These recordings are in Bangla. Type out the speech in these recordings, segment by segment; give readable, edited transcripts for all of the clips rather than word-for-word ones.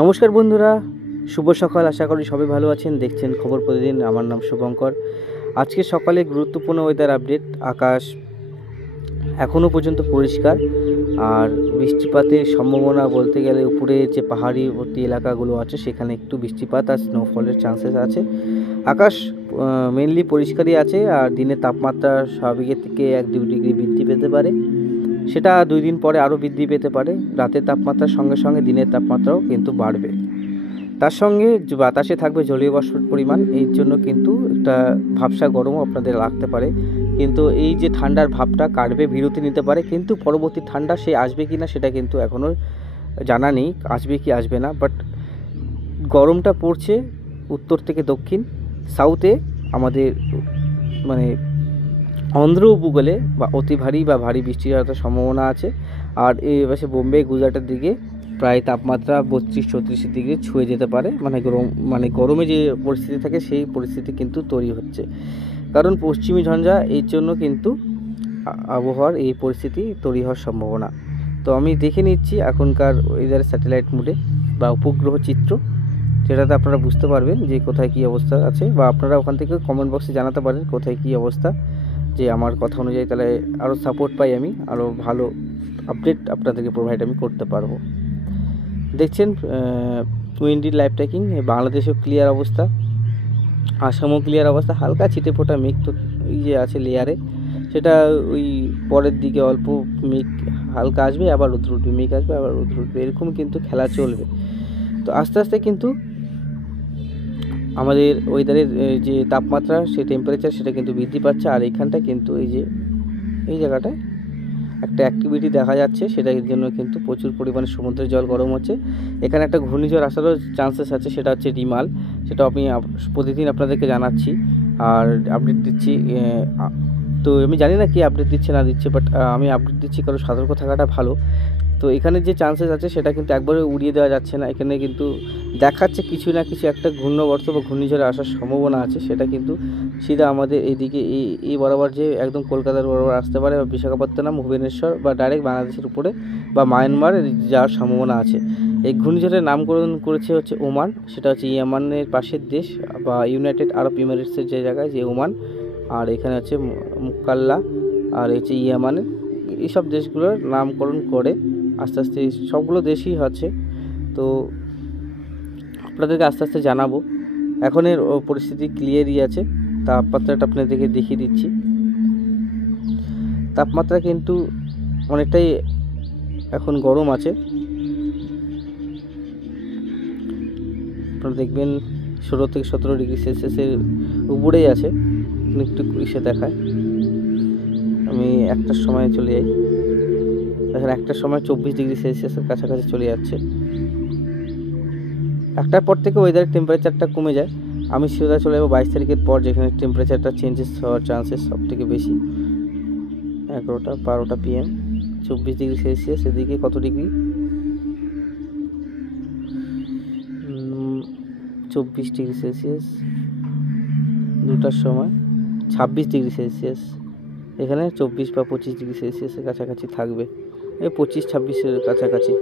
নমস্কার বন্ধুরা, শুভ সকাল। আশা করি সবাই ভালো আছেন। দেখছেন খবর প্রতিদিন। আমার নাম শুভঙ্কর। আজকে সকালে গুরুত্বপূর্ণ ওয়েদার আপডেট। আকাশ এখনও পর্যন্ত পরিষ্কার, আর বৃষ্টিপাতের সম্ভাবনা বলতে গেলে উপরে যে পাহাড়িবর্তী এলাকাগুলো আছে সেখানে একটু বৃষ্টিপাত আর স্নোফলের চান্সেস আছে। আকাশ মেনলি পরিষ্কারই আছে, আর দিনের তাপমাত্রা স্বাভাবিকের থেকে 1-2 ডিগ্রি বৃদ্ধি পেতে পারে। সেটা 2 দিন পরে আরও বৃদ্ধি পেতে পারে। রাতের তাপমাত্রার সঙ্গে সঙ্গে দিনের তাপমাত্রাও কিন্তু বাড়বে। তার সঙ্গে বাতাসে থাকবে জলীয় বাষ্পের পরিমাণ, এর জন্য কিন্তু একটা ভাবসা গরমও আপনাদের লাগতে পারে। কিন্তু এই যে ঠান্ডার ভাবটা কাটবে, বিরতি নিতে পারে, কিন্তু পরবর্তী ঠান্ডা সে আসবে কি না সেটা কিন্তু এখনও জানা নেই, আসবে কি আসবে না। বাট গরমটা পড়ছে উত্তর থেকে দক্ষিণ, সাউথে আমাদের মানে অন্ধ্র উপকূলে বা অতি ভারী বা ভারী বৃষ্টি হওয়ার সম্ভাবনা আছে। আর এই পাশে বোম্বে গুজরাটের দিকে প্রায় তাপমাত্রা 32-34 ডিগ্রি ছুঁয়ে যেতে পারে। গরমে যে পরিস্থিতি থাকে সেই পরিস্থিতি কিন্তু তৈরি হচ্ছে, কারণ পশ্চিমী ঝঞ্ঝা এই জন্য কিন্তু আবহাওয়ার এই পরিস্থিতি তৈরি হওয়ার সম্ভাবনা। তো আমি দেখে নিচ্ছি এখনকার ওয়েদার স্যাটেলাইট মুডে বা উপগ্রহ চিত্র, যেটাতে আপনারা বুঝতে পারবেন যে কোথায় কী অবস্থা আছে, বা আপনারা ওখান থেকে কমেন্ট বক্সে জানাতে পারেন কোথায় কী অবস্থা, যে আমার কথা অনুযায়ী তাহলে আরও সাপোর্ট পাই, আমি আরও ভালো আপডেট আপনাদেরকে প্রোভাইড আমি করতে পারবো। দেখছেন উইন্ডি লাইভ ট্র্যাকিং। বাংলাদেশেও ক্লিয়ার অবস্থা, আসামও ক্লিয়ার অবস্থা। হালকা ছিটে ফোটা মেঘ তো ওই যে আছে লেয়ারে, সেটা ওই পরের দিকে অল্প মেঘ হালকা আসবে, আবার রোদ্র উঠবে, মেঘ আসবে আবার রোদ্র উঠবে, এরকম কিন্তু খেলা চলবে। তো আস্তে আস্তে কিন্তু আমাদের ওয়েদারের যে তাপমাত্রা, সেই টেম্পারেচার সেটা কিন্তু বৃদ্ধি পাচ্ছে। আর এইখানটা কিন্তু এই জায়গাটায় একটা অ্যাক্টিভিটি দেখা যাচ্ছে, সেটার জন্য কিন্তু প্রচুর পরিমাণে সমুদ্রের জল গরম হচ্ছে। এখানে একটা ঘূর্ণিঝড় আসারও চান্সেস আছে, সেটা হচ্ছে রিমাল। সেটা আমি প্রতিদিন আপনাদেরকে জানাচ্ছি আর আপডেট দিচ্ছি। তো আমি জানি না কি আপডেট দিচ্ছে না দিচ্ছে, বাট আমি আপডেট দিচ্ছি কারণ সতর্ক থাকাটা ভালো। তো এখানে যে চান্সেস আছে সেটা কিন্তু একবারে উড়িয়ে দেওয়া যাচ্ছে না। এখানে কিন্তু দেখাচ্ছে কিছু না কিছু একটা ঘূর্ণাবর্ত বা ঘূর্ণিঝড়ে আসার সম্ভাবনা আছে, সেটা কিন্তু সিধা আমাদের এইদিকে এই বরাবর যে একদম কলকাতার বরাবর আসতে পারে, বা বিশাখাপত্তনম, ভুবনেশ্বর, বা ডাইরেক্ট বাংলাদেশের উপরে বা মায়ানমার যাওয়ার সম্ভাবনা আছে। এই ঘূর্ণিঝড়ের নামকরণ করেছে হচ্ছে ওমান। সেটা হচ্ছে ইয়ামানের পাশের দেশ বা ইউনাইটেড আরব এমিরেটসের যে জায়গায়, যে ওমান, আর এখানে হচ্ছে মুকাল্লা, আর হচ্ছে ইয়ামানের, এইসব দেশগুলোর নামকরণ করে আস্তে আস্তে সবগুলো দেশই হচ্ছে। তো আপনাদেরকে আস্তে আস্তে জানাবো। এখন এর পরিস্থিতি ক্লিয়ারই আছে। তাপমাত্রাটা আপনাদেরকে দেখিয়ে দিচ্ছি। তাপমাত্রা কিন্তু অনেকটাই এখন গরম আছে। আপনারা দেখবেন 16 থেকে 17 ডিগ্রি সেলসিয়াসের উপরেই আছে। একটু ইসে দেখায়, আমি একটার সময় চলে যাই, দেখেন একটার সময় 24 ডিগ্রি সেলসিয়াসের কাছাকাছি চলে যাচ্ছে। একটার পর থেকে ওয়েদারের টেম্পারেচারটা কমে যায়। আমি সোজা চলে যাবো 22 তারিখের পর, যেখানে টেম্পারেচারটা চেঞ্জেস হওয়ার চান্সেস সব থেকে বেশি। 11টা-12টা PM 24 ডিগ্রি সেলসিয়াস। এদিকে কত ডিগ্রি? 24 degree Celsius. 2টার সময় 26 ডিগ্রি সেলসিয়াস। এখানে 24 বা 25 ডিগ্রি সেলসিয়াসের কাছাকাছি থাকবে। এই 25-26-এর কাছাকাছি।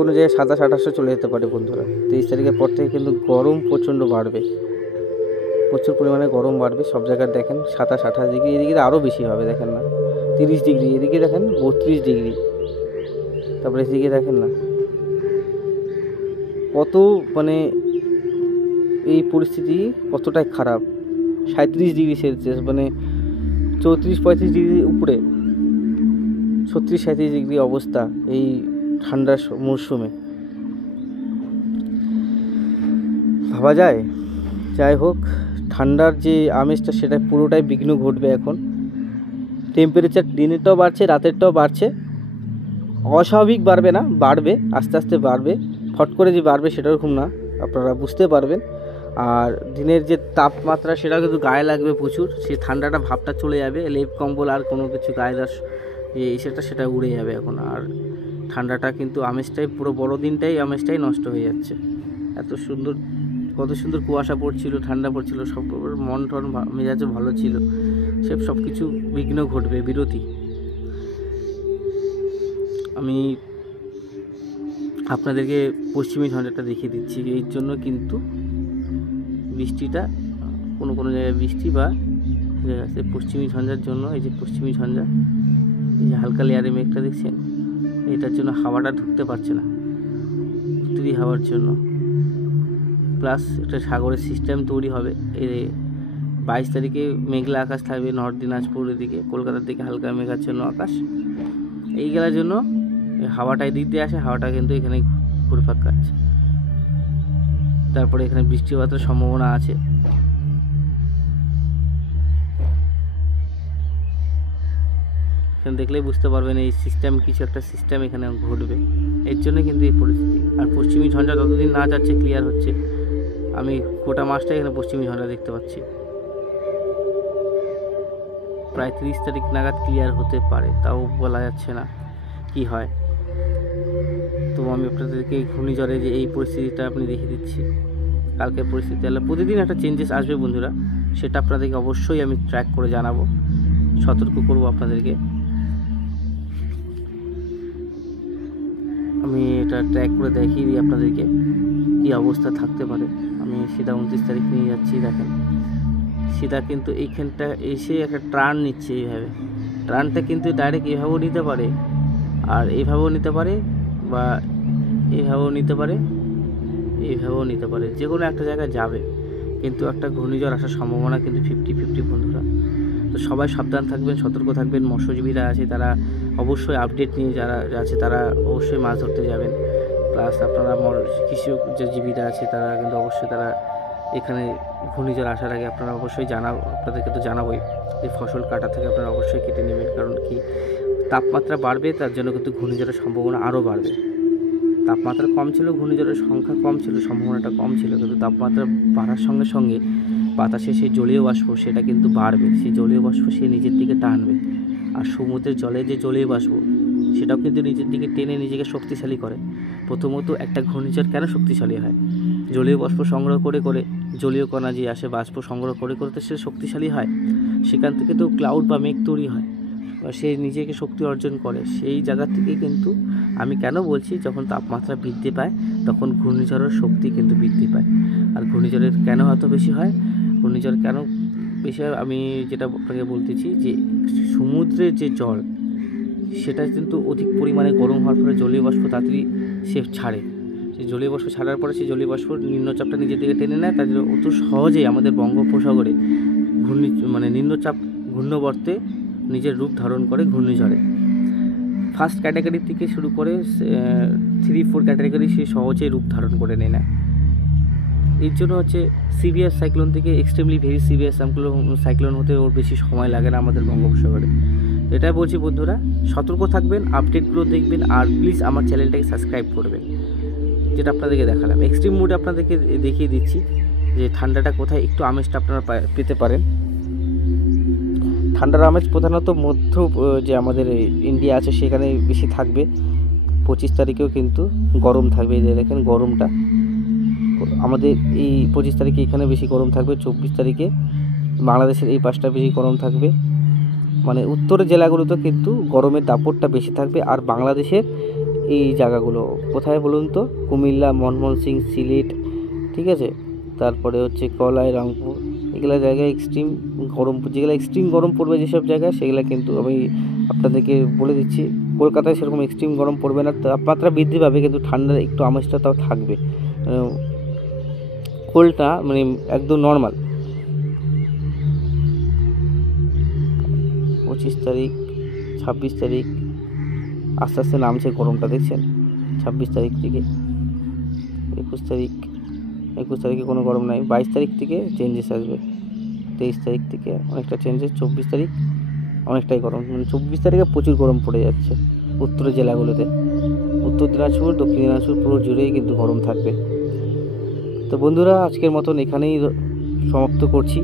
কোনো জায়গায় 27-28 চলে যেতে পারে বন্ধুরা। 23 তারিখের পর থেকে কিন্তু গরম প্রচণ্ড বাড়বে, প্রচুর পরিমাণে গরম বাড়বে। সব জায়গায় দেখেন 27-28 ডিগ্রি, এদিকে আরও বেশি হবে, দেখেন না 30 ডিগ্রি, এদিকে দেখেন 32 ডিগ্রি। তারপরে এদিকে দেখেন না কত এই পরিস্থিতি কতটাই খারাপ। 37 ডিগ্রি সেলসিয়াস, 34-35 ডিগ্রি উপরে, 36-37 ডিগ্রি অবস্থা এই ঠান্ডার মরশুমে। ভাবা যায়? যাই হোক, ঠান্ডার যে আমেজটা সেটা পুরোটাই বিঘ্ন ঘটবে এখন। টেম্পারেচার দিনেরটাও বাড়ছে, রাতেরটাও বাড়ছে। অস্বাভাবিক বাড়বে না, বাড়বে, আস্তে আস্তে বাড়বে। ফট করে যে বাড়বে সেটারকম না, আপনারা বুঝতে পারবেন। আর দিনের যে তাপমাত্রা সেটা কিন্তু গায়ে লাগবে প্রচুর। সেই ঠান্ডাটা ভাবটা চলে যাবে, লেপ কম্বল আর কোনো কিছু গায়ে দাস সেটা উড়ে যাবে এখন। আর ঠান্ডাটা কিন্তু আমেজটাই, পুরো বড়দিনটাই আমেজটাই নষ্ট হয়ে যাচ্ছে। কত সুন্দর কুয়াশা পড়ছিল, ঠান্ডা পড়ছিল, সব মন টন মেজাজও ভালো ছিল, সব কিছু বিঘ্ন ঘটবে, বিরতি। আমি আপনাদেরকে পশ্চিমী ঝঞ্ঝাটা দেখিয়ে দিচ্ছি। এই জন্য কিন্তু বৃষ্টিটা কোনো কোনো জায়গায় বৃষ্টি বা পশ্চিমী ঝঞ্ঝার জন্য, এই যে পশ্চিমী ঝঞ্ঝা, এই যে হালকা লেয়ারে মেঘটা দেখছেন, এটার জন্য হাওয়াটা ঢুকতে পারছে না, উত্তরি হাওয়ার জন্য। প্লাস একটা সাগরের সিস্টেম তৈরি হবে। এই 22 তারিখে মেঘলা আকাশ থাকবে নর্থ দিনাজপুরের দিকে, কলকাতার দিকে হালকা মেঘাচ্ছন্ন আকাশ। এইগুলোর জন্য হাওয়াটা এদিক দিয়ে আসে, হাওয়াটা কিন্তু এখানে ঘুরপাক খাচ্ছে। তারপরে এখানে বৃষ্টিপাতের সম্ভাবনা আছে। এখানে দেখলেই বুঝতে পারবেন এই সিস্টেম, কিছু একটা সিস্টেম এখানে ঘটবে, এর জন্য কিন্তু এই পরিস্থিতি। আর পশ্চিমী ঝঞ্ঝা যতদিন না যাচ্ছে, ক্লিয়ার হচ্ছে, আমি গোটা মাসটা এখানে পশ্চিমী ঝঞ্ঝা দেখতে পাচ্ছি। প্রায় 30 তারিখ নাগাদ ক্লিয়ার হতে পারে, তাও বলা যাচ্ছে না কি হয়। তো আমি আপনাদেরকে এই ঘূর্ণিঝড়ে যে এই পরিস্থিতিটা আপনি দেখিয়ে দিচ্ছি। কালকের পরিস্থিতি তাহলে প্রতিদিন একটা চেঞ্জেস আসবে বন্ধুরা, সেটা আপনাদেরকে অবশ্যই আমি ট্র্যাক করে জানাবো, সতর্ক করবো আপনাদেরকে। আমি এটা ট্র্যাক করে দেখিয়ে দিই আপনাদেরকে কী অবস্থা থাকতে পারে। আমি সিধা 29 তারিখ নিয়ে যাচ্ছি, দেখেন সিধা কিন্তু এইখানটা এসে একটা টার্ন নিচ্ছে। এইভাবে টার্নটা কিন্তু ডাইরেক্ট এভাবেও নিতে পারে, আর এইভাবেও নিতে পারে, বা এইভাবেও নিতে পারে, এইভাবেও নিতে পারে, যে কোনো একটা জায়গায় যাবে। কিন্তু একটা ঘূর্ণিঝড় আসার সম্ভাবনা কিন্তু 50-50 বন্ধুরা। তো সবাই সাবধান থাকবেন, সতর্ক থাকবেন। মৎস্যজীবীরা আছে তারা অবশ্যই আপডেট নিয়ে, যারা আছে তারা অবশ্যই মাছ ধরতে যাবেন। প্লাস আপনারা কৃষক যে জীবীরা আছে তারা কিন্তু অবশ্যই তারা এখানে ঘূর্ণিঝড় আসার আগে আপনারা অবশ্যই আপনাদেরকে তো জানাবোই যে ফসল কাটা থেকে আপনারা অবশ্যই কেটে নেবেন। কারণ কি, তাপমাত্রা বাড়বে, তার জন্য কিন্তু ঘূর্ণিঝড়ের সম্ভাবনা আরও বাড়বে। তাপমাত্রা কম ছিল, ঘূর্ণিঝড়ের সংখ্যা কম ছিল, সম্ভাবনাটা কম ছিল, কিন্তু তাপমাত্রা বাড়ার সঙ্গে সঙ্গে বাতাসে সেই জলীয় বাষ্প সেটা কিন্তু বাড়বে। সেই জলীয় বাষ্প সে নিজের দিকে টানবে। আর সমুদ্রের জলে যে জলীয় বাষ্প সেটাও কিন্তু নিজের দিকে টেনে নিজেকে শক্তিশালী করে। প্রথমত একটা ঘূর্ণিঝড় কেন শক্তিশালী হয়? জলীয় বাষ্প সংগ্রহ করে করে, জলীয় কণা যে আসে বাষ্প সংগ্রহ করে করে তো সে শক্তিশালী হয়। সেখান থেকে তো ক্লাউড বা মেঘ তৈরি হয়, সে নিজেকে শক্তি অর্জন করে। সেই জায়গা থেকে কিন্তু আমি কেন বলছি, যখন তাপমাত্রা বৃদ্ধি পায় তখন ঘূর্ণিঝড়ের শক্তি কিন্তু বৃদ্ধি পায়। আর ঘূর্ণিঝড়ের কেন এত বেশি হয়, ঘূর্ণিঝড় কেন বেশি হয়, আমি যেটা আপনাকে বলতেছি যে সমুদ্রের যে জল সেটা কিন্তু অধিক পরিমাণে গরম হওয়ার ফলে জলীয় বাষ্প তাড়াতাড়ি সে ছাড়ে। সেই জলীয় বাষ্প ছাড়ার পরে সেই জলীয় বাষ্প নিম্নচাপটা নিজের দিকে টেনে নেয়। তার জন্য অত সহজেই আমাদের বঙ্গোপসাগরে নিম্নচাপ ঘূর্ণবর্তে নিজের রূপ ধারণ করে ঘূর্ণিঝড়ে। ফার্স্ট ক্যাটাগরি থেকে শুরু করে 3-4 ক্যাটাগরি সে সহজেই রূপ ধারণ করে নেয় না। এর জন্য হচ্ছে সিভিয়ার সাইক্লোন থেকে এক্সট্রিমলি ভেরি সিভিয়ার সাইক্লোন হতে ওর বেশি সময় লাগে না আমাদের বঙ্গোপসাগরে। তো এটাই বলছি বন্ধুরা, সতর্ক থাকবেন, আপডেটগুলো দেখবেন, আর প্লিজ আমার চ্যানেলটাকে সাবস্ক্রাইব করবেন। যেটা আপনাদেরকে দেখালাম এক্সট্রিম মুডে আপনাদেরকে দেখিয়ে দিচ্ছি যে ঠান্ডাটা কোথায় একটু আমেজটা আপনারা পেতে পারেন। ঠান্ডার আমেজ প্রধানত মধ্য যে আমাদের ইন্ডিয়া আছে সেখানে বেশি থাকবে। 25 তারিখেও কিন্তু গরম থাকবে। এই দেখেন গরমটা আমাদের এই 25 তারিখে এখানে বেশি গরম থাকবে। 24 তারিখে বাংলাদেশের এই পাশটা বেশি গরম থাকবে। মানে উত্তরের জেলাগুলোতে কিন্তু গরমের দাপটটা বেশি থাকবে। আর বাংলাদেশের এই জায়গাগুলো কোথায় বলুন তো, কুমিল্লা, ময়মনসিংহ, সিলেট, ঠিক আছে, তারপরে হচ্ছে কলাই, রংপুর, এগুলো জায়গায় এক্সট্রিম গরম, যেগুলো এক্সট্রিম গরম পড়বে যেসব জায়গায়, সেগুলো কিন্তু আমি আপনাদেরকে বলে দিচ্ছি। কলকাতায় সেরকম এক্সট্রিম গরম পড়বে না, তাপমাত্রা বৃদ্ধি পাবে, কিন্তু ঠান্ডার একটু আমেজটা তাও থাকবে। কোল্ডটা মানে একদম নর্মাল। 25 তারিখ, 26 তারিখ আস্তে আস্তে নামছে গরমটা, দেখছেন 26 তারিখ থেকে। 21 তারিখে কোনো গরম নাই। 22 তারিখ থেকে চেঞ্জেস আসবে। 23 তারিখ থেকে অনেকটা চেঞ্জেস। 24 তারিখ অনেকটাই গরম, মানে 24 তারিখে প্রচুর গরম পড়ে যাচ্ছে উত্তরের জেলাগুলোতে। উত্তর দিনাজপুর, দক্ষিণ দিনাজপুর পুরো জুড়েই কিন্তু গরম থাকবে। তো বন্ধুরা, আজকের মতন এখানেই সমাপ্ত করছি,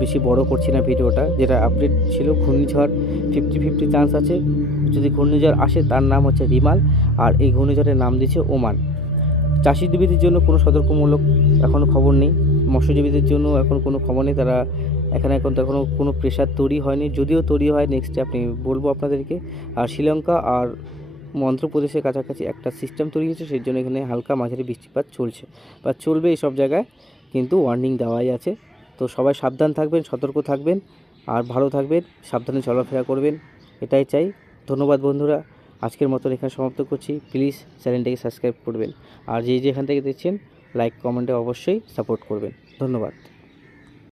বেশি বড় করছি না ভিডিওটা। যেটা আপডেট ছিল, ঘূর্ণিঝড় 50-50 চান্স আছে। যদি ঘূর্ণিঝড় আসে তার নাম হচ্ছে রিমাল, আর এই ঘূর্ণিঝড়ের নাম দিচ্ছে ওমান। চাষিজীবীদের জন্য কোনো সতর্কমূলক এখনও খবর নেই, মৎস্যজীবীদের জন্য এখন কোনো খবর নেই। তারা এখনও কোনো প্রেশার তৈরি হয়নি, যদিও তৈরি হয় নেক্সটে আপনি বলবো আপনাদেরকে। আর শ্রীলঙ্কা আর অন্ধ্রপ্রদেশের কাছাকাছি একটা সিস্টেম তৈরি হয়েছে, সেই জন্য এখানে হালকা মাঝারি বৃষ্টিপাত চলছে বা চলবে এইসব জায়গায়, কিন্তু ওয়ার্নিং দেওয়াই আছে। তো সবাই সাবধান থাকবেন, সতর্ক থাকবেন, আর ভালো থাকবেন, সাবধানে চলাফেরা করবেন, এটাই চাই। ধন্যবাদ বন্ধুরা, আজকের মতন এখানে সমাপ্ত করছি। প্লিজ চ্যানেলটাকে সাবস্ক্রাইব করবেন, আর যেখান থেকে দেখছেন লাইক কমেন্টে অবশ্যই সাপোর্ট করবেন। ধন্যবাদ।